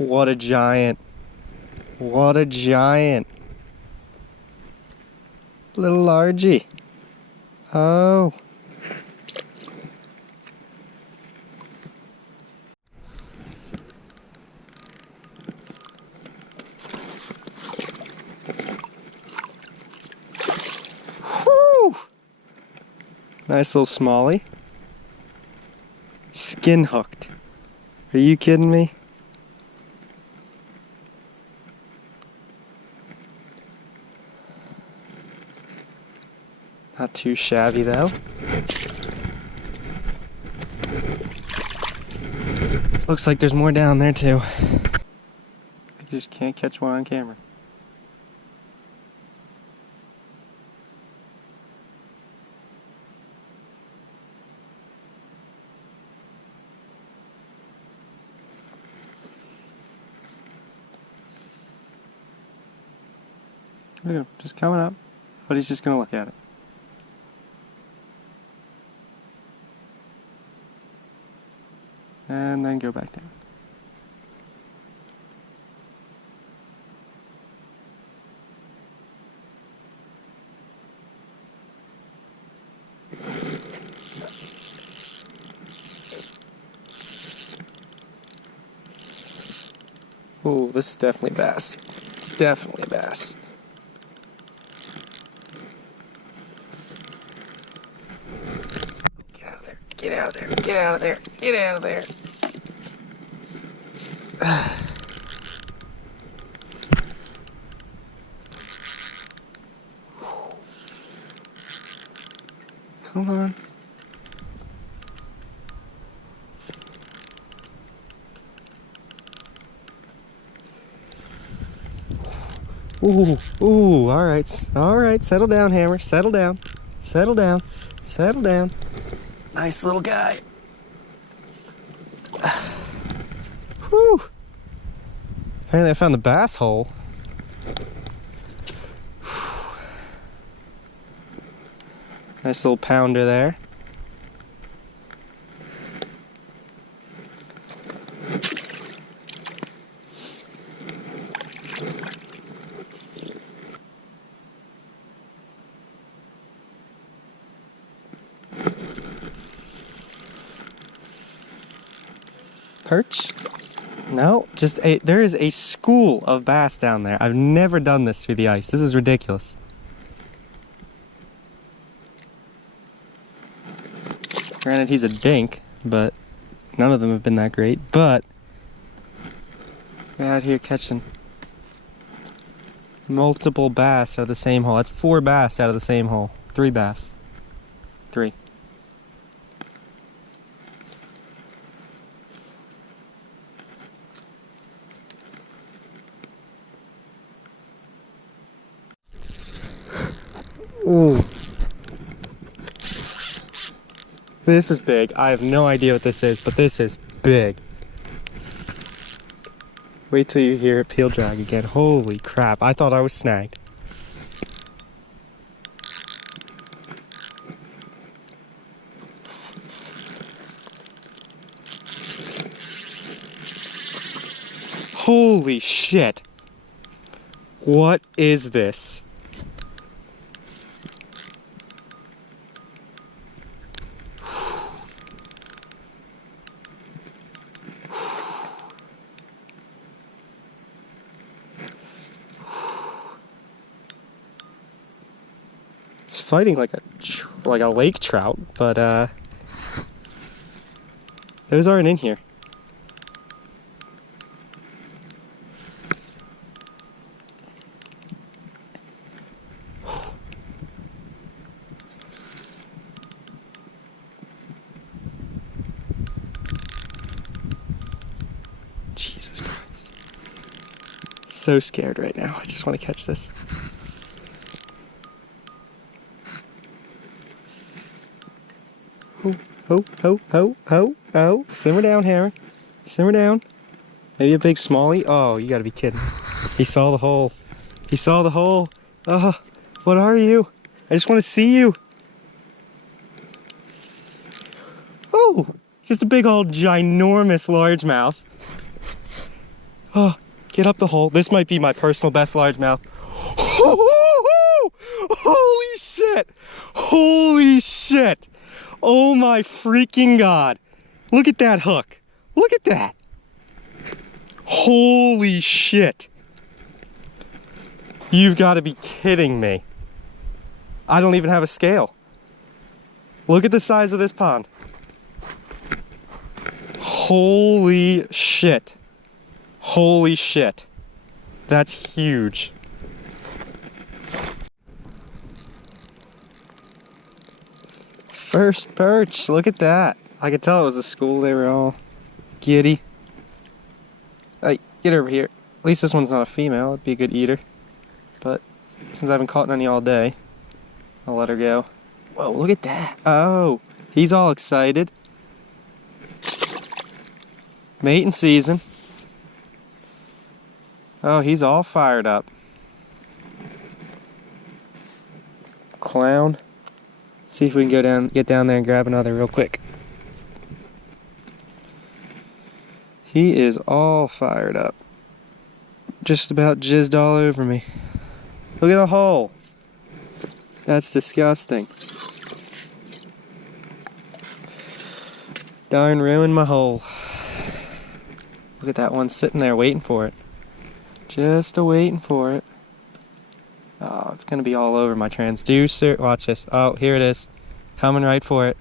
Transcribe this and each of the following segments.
What a giant. What a giant. Little largy. Oh. Whew. Nice little smallie. Skin hooked. Are you kidding me? Not too shabby though. Looks like there's more down there too. I just can't catch one on camera. Look at him, just coming up, but he's just gonna look at it. And then go back down. Ooh, this is definitely bass. Definitely bass. Get out of there. Get out of there. Get out of there. Get out of there. Come on. Ooh, all right, settle down, Hammer, settle down, settle down, settle down. Nice little guy. Whew. Apparently I found the bass hole. Nice little pounder there. Perch? No, there is a school of bass down there. I've never done this through the ice. This is ridiculous. Granted, he's a dink, but none of them have been that great. But we're out here catching multiple bass out of the same hole. That's 4 bass out of the same hole. 3 bass. 3. Ooh. This is big. I have no idea what this is, but this is big. Wait till you hear it peel drag again. Holy crap, I thought I was snagged. Holy shit. What is this? It's fighting like a lake trout, but those aren't in here. Jesus Christ. So scared right now. I just want to catch this. Oh. Simmer down, Hammer. Simmer down. Maybe a big smallie. Oh, you gotta be kidding. He saw the hole. He saw the hole. Oh, what are you? I just want to see you. Oh, just a big old ginormous largemouth. Oh, get up the hole. This might be my personal best largemouth. Holy shit! Holy shit! Oh my freaking god! Look at that hook! Look at that! Holy shit! You've got to be kidding me. I don't even have a scale. Look at the size of this pond. Holy shit. Holy shit. That's huge. First perch, look at that. I could tell it was a school, they were all giddy. Hey, get over here. At least this one's not a female, it'd be a good eater. But since I haven't caught any all day, I'll let her go. Whoa, look at that. Oh, he's all excited. Mating season. Oh, he's all fired up. Clown. See if we can get down there and grab another real quick. He is all fired up. Just about jizzed all over me. Look at the hole. That's disgusting. Darn ruined my hole. Look at that one sitting there waiting for it. Just waiting for it. Oh, it's gonna be all over my transducer. Watch this. Oh, here it is. Coming right for it.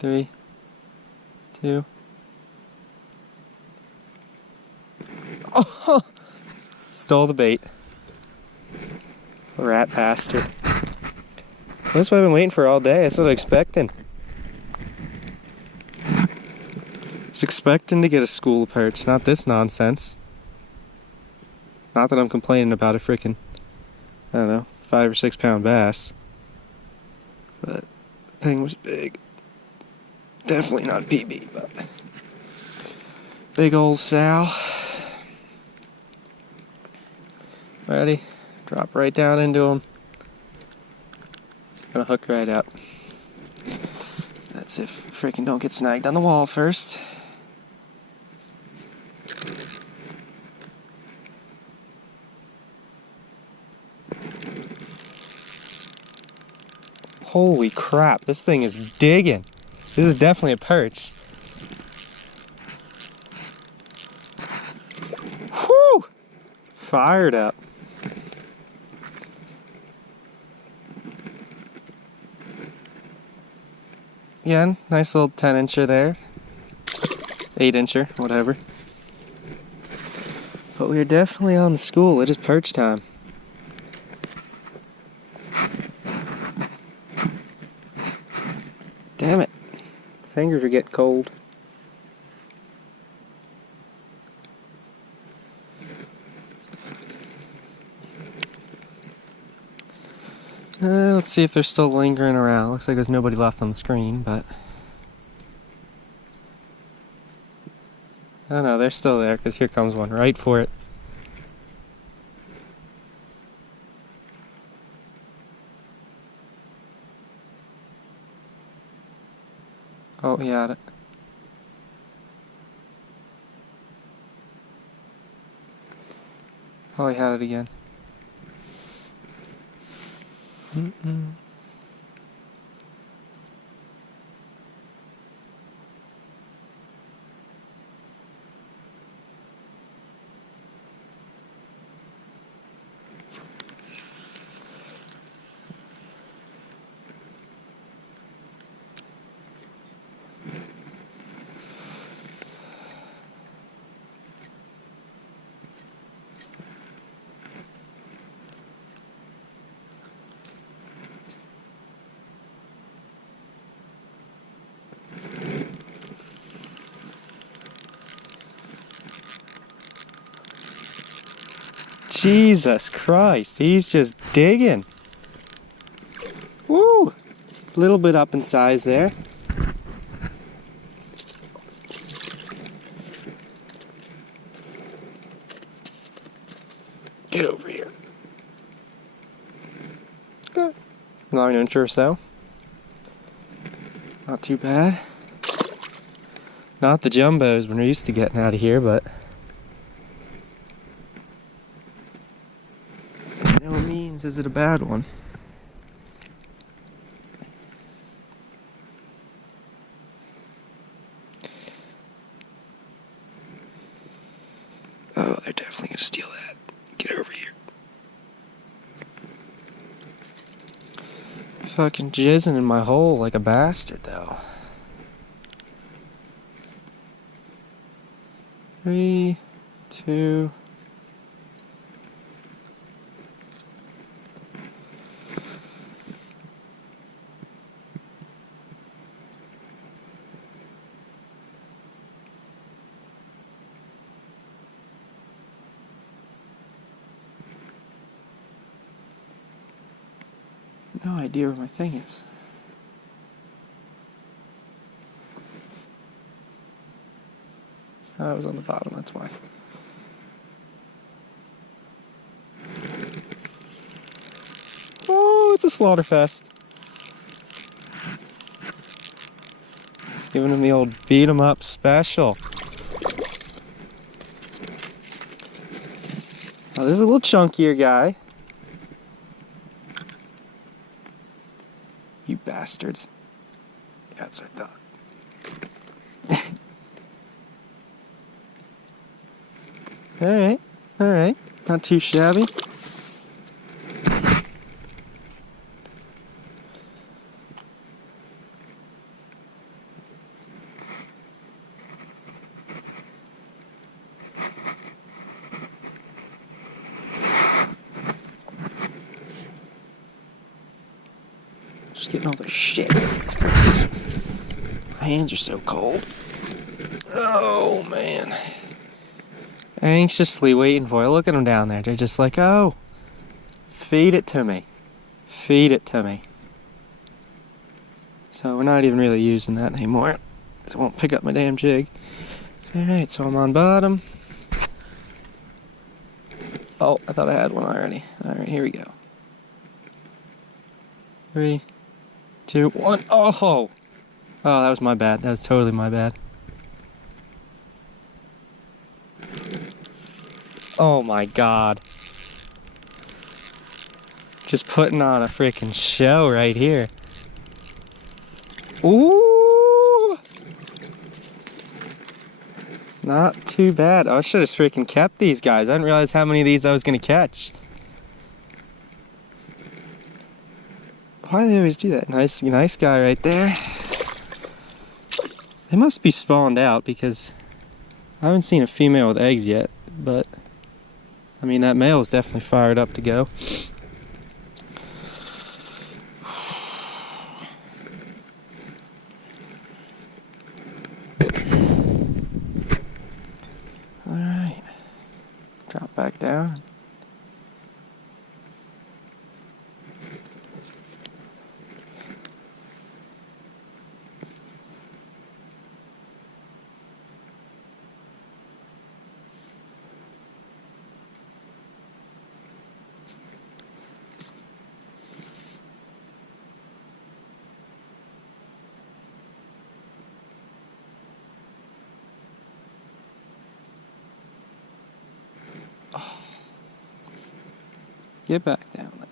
3, 2. Oh! Stole the bait. Rat bastard. That's what I've been waiting for all day. That's what I'm expecting. I was expecting to get a school perch, not this nonsense. Not that I'm complaining about a freaking, I don't know, 5 or 6 pound bass. But the thing was big. Definitely not PB, but big old sow. Ready? Drop right down into him. Gonna hook right up. That's if freaking don't get snagged on the wall first. Holy crap, this thing is digging. This is definitely a perch. Whew! Fired up. Yeah, nice little 10-incher there. 8-incher, whatever. But we're definitely on the school. It is perch time. Damn it. Fingers are getting cold. Let's see if they're still lingering around. Looks like there's nobody left on the screen, but oh no, they're still there because here comes one right for it. Oh, he had it. Oh, he had it again. Jesus Christ, he's just digging. Woo! A little bit up in size there. Get over here. 9 inch or so. Not too bad. Not the jumbos we're used to getting out of here, but by no means is it a bad one. Oh, they're definitely gonna steal that. Get over here. Fucking jizzing in my hole like a bastard, though. 3, 2. No idea where my thing is. Oh, it was on the bottom, that's why. Oh, it's a slaughterfest. Giving him the old beat 'em up special. Oh, this is a little chunkier guy. You bastards. Yeah, that's what I thought. Alright, alright. Not too shabby. Just getting all the shit. My hands are so cold. Oh, man. Anxiously waiting for it. Look at them down there. They're just like, oh, feed it to me. Feed it to me. So we're not even really using that anymore. It won't pick up my damn jig. Alright, so I'm on bottom. Oh, I thought I had one already. Alright, here we go. 3, 2, 1. Oh! Oh, that was my bad. That was totally my bad. Oh my god. Just putting on a freaking show right here. Ooh! Not too bad. Oh, I should have freaking kept these guys. I didn't realize how many of these I was going to catch. Why do they always do that? Nice guy right there. They must be spawned out because I haven't seen a female with eggs yet, but I mean, that male is definitely fired up to go. Alright. Drop back down. Get back down there.